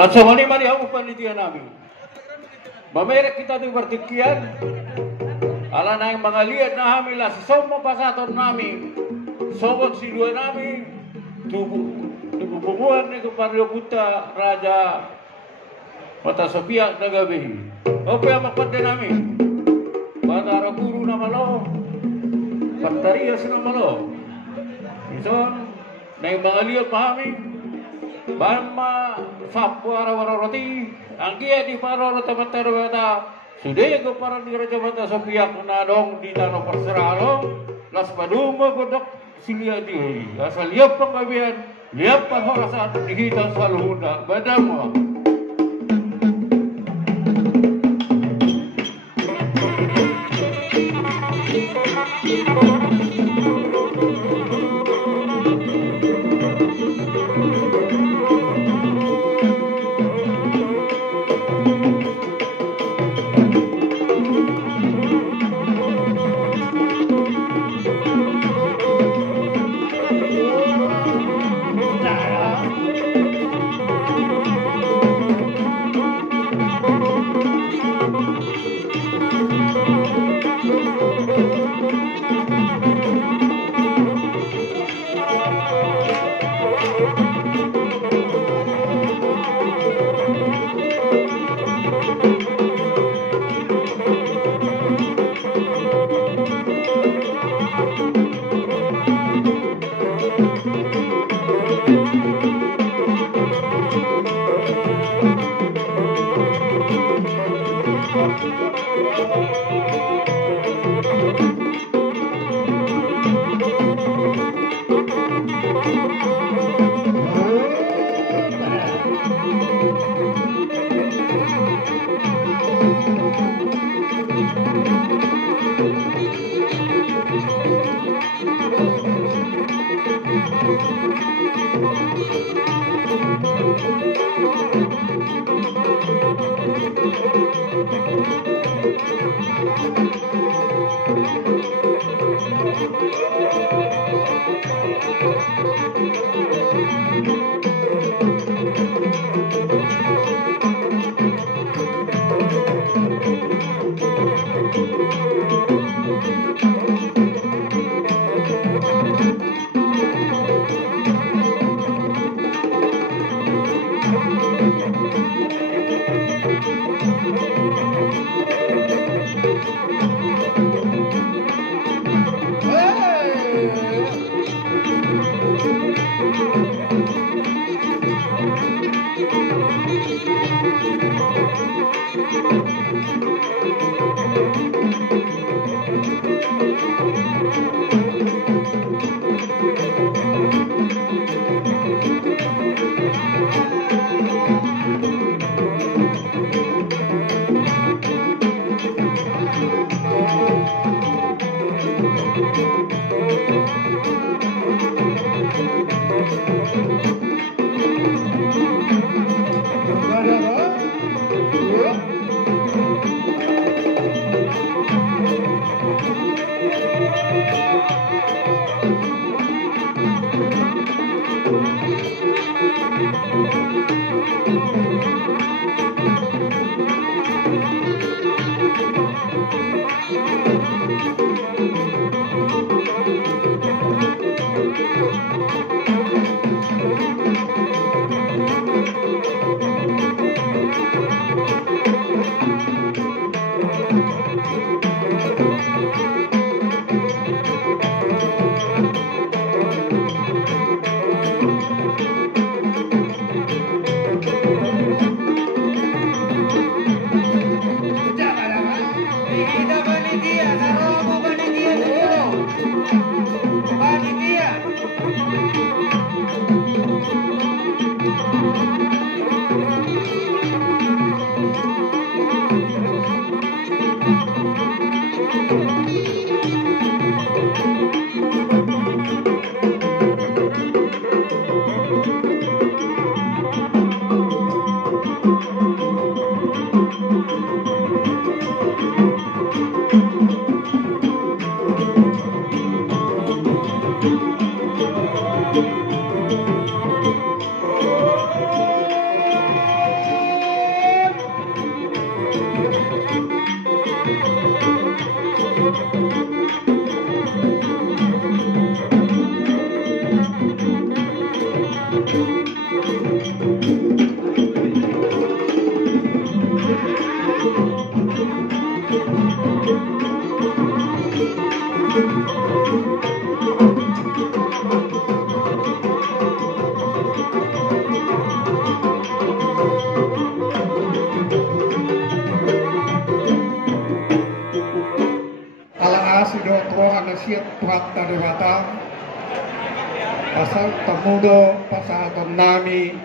Langsung mali aku panitia namin. Mamerek kita di bertikian. Ala na yung mga liad na hamila si Somo pasaton namin. Sobot si dua namin. Tubuhan ni Keparyo Puta Raja Mata Sopiak na gabi. Opo yung magpanda namin. Batara guru na malo. Pantarias na malo. Ison, na yung mga liad pahamin. Bama sapu ara-ara roti. Ang kia di parorota matarwata. Sudah ke para di Raja Mata Sopiak na dong di tanah perseralo. Las paduma godok silia di. Asal liap penggabian. Liap pahorasan dihitas salunda. Badama. siat Tuhatta Dewata pasal temudo pasahaton nami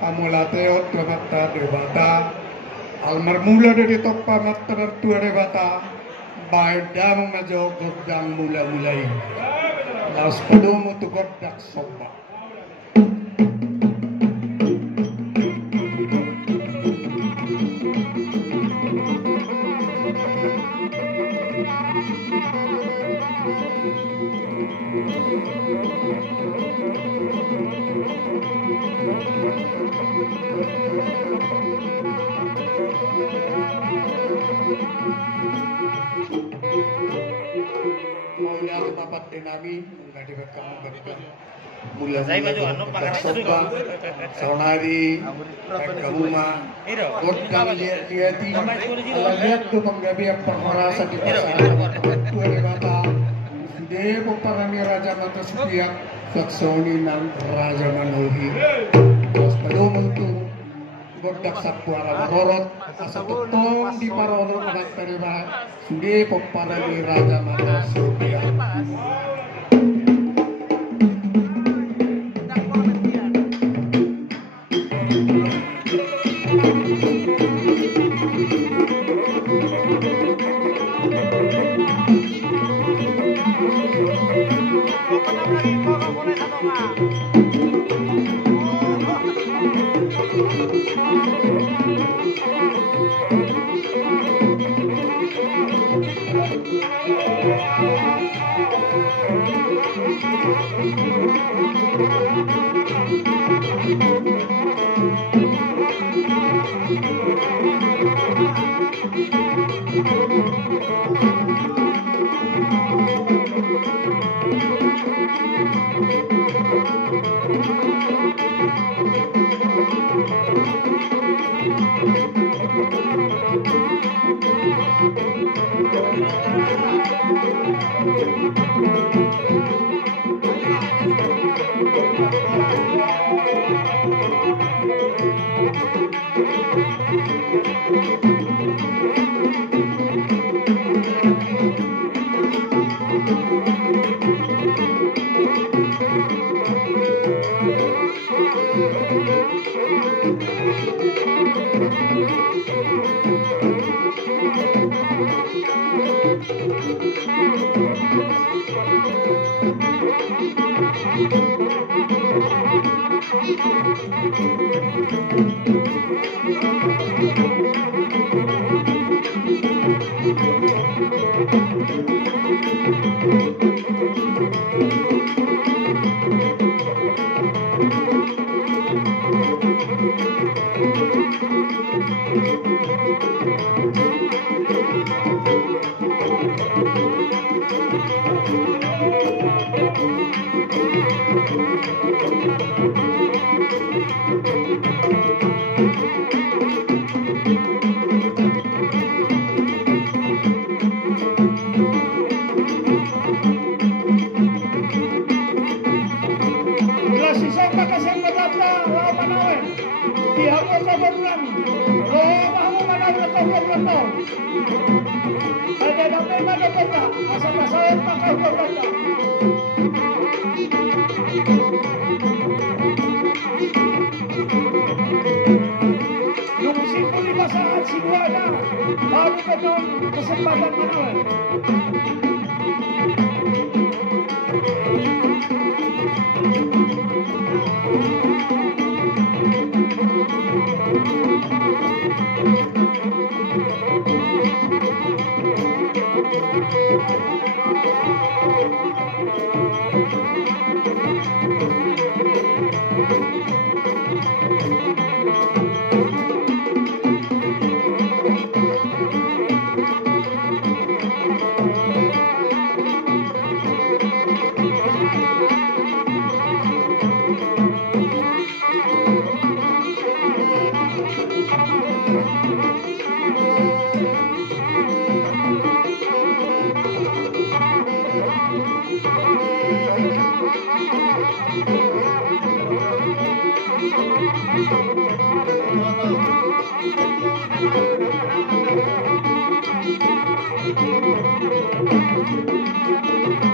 hamulateo Tuhatta Dewata almarmula dari topa matar tua Dewata baidam majo godang mula-mulai laus pedomu tu godak sopa maunya tempat dinami nggak direkam mulai soba sonari kauma godang lihat lihat tuh penggabi yang permarasan di pasar tua Dewata sudah peperangi Raja Mata Supiak Saksoni dan Raja Manohi terus belum itu godak sapuara marorot asa tutong di marorot anak terima sudah peperangi Raja Mata Supiak kesempatan menang. Thank you.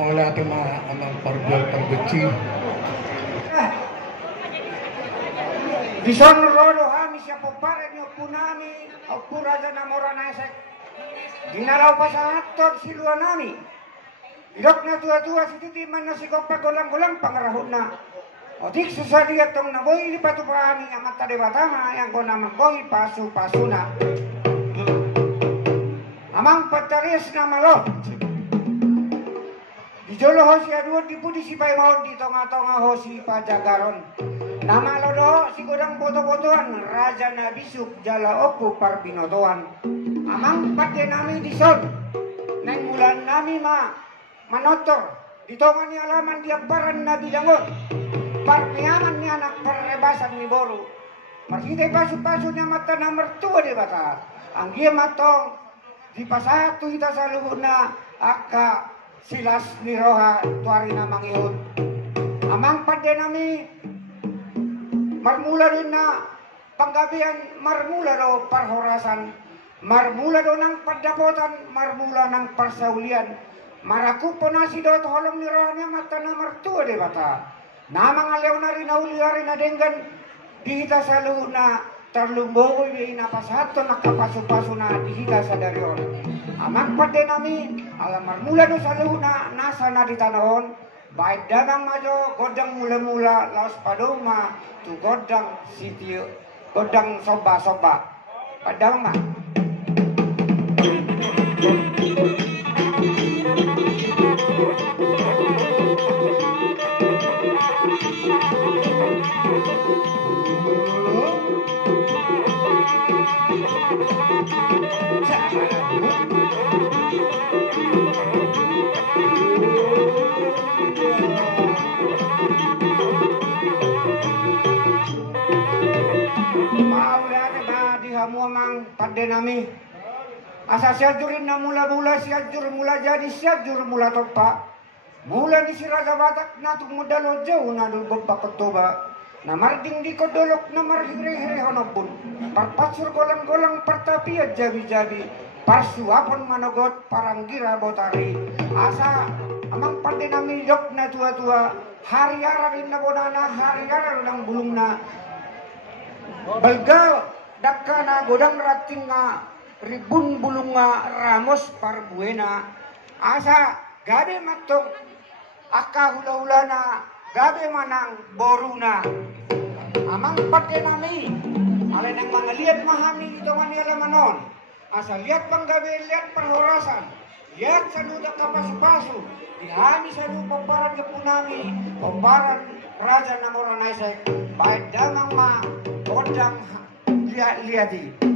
Mula ating mga amang pargol pagbechi. Dison rodo kami siya po pare niyo punami o pura dyan na mora na esek. Dinalaw pa sa hatod si luwa nami. Ilok na tua-tua si titi man na si kopa gulang-gulang pangarahon na. O dik susaliat tong naboy li patu kami amat tade batama yang ko naman boy pasu-pasu na. Amang pataris na malo. Dijolo hosi aduan dipudi si paimahon di tonga-tonga hosi pajagaron. Nama lodo si godang foto-fotoan Raja Nabisuk jala opo parbinotoan. Amang pati nami dison. Neng bulan nami manotor. Di tonga ni alaman diamparan na bilangon. Parmiaman ni anak perrebasan ni boru. Marhintay pasu-pasu niya mata na mertua di bata. Ang dia matong di pasatu kita sa luhod na aka silas ni roha tuari na mangihon. Amang pade nami marmula din na panggabihan, marmula do parhorasan, marmula do ng padapotan, marmula ng parsaulian. Marakupo na si do holong ni roha niya mata na martua de bata. Namang alew na rin na uli na denggan dihita sa luho na terlumboy di napasato nakapaso-paso na dihita sa darion. Amang pade nami alamar mula no sa luho na nasa na di tanahon. Baik damang majo godang mula-mula laos padoma tu godang sitio godang soba-soba. Padang mah. Muamang pada nami asa siajurin na mula-mula siajur mula jadi siajur mula topa mula ni si Raja Batak na tumudalo jauh na dulbog pakotoba na marding di kodolok na marhiri-hiri honopun parpasur golang-golang partapia jabi-jabi parsuapon manogot paranggira botari asa amang pada nami yok na tua-tua hari-hara rin na bonana hari-hara rin bulung na balgal dakka na godang rating nga ribun bulung nga ramos parbuena asa gabe matok aka hula-hula na gabe manang boruna amang pati nami alay ng mga liat mahami ito manila manon asa liat pang gabe liat perhorasan liat sa nuda kapasu-pasu dihami sa nuda pamparan ke punami pamparan raja namora naisek baik damang ma godang lihat-lihati.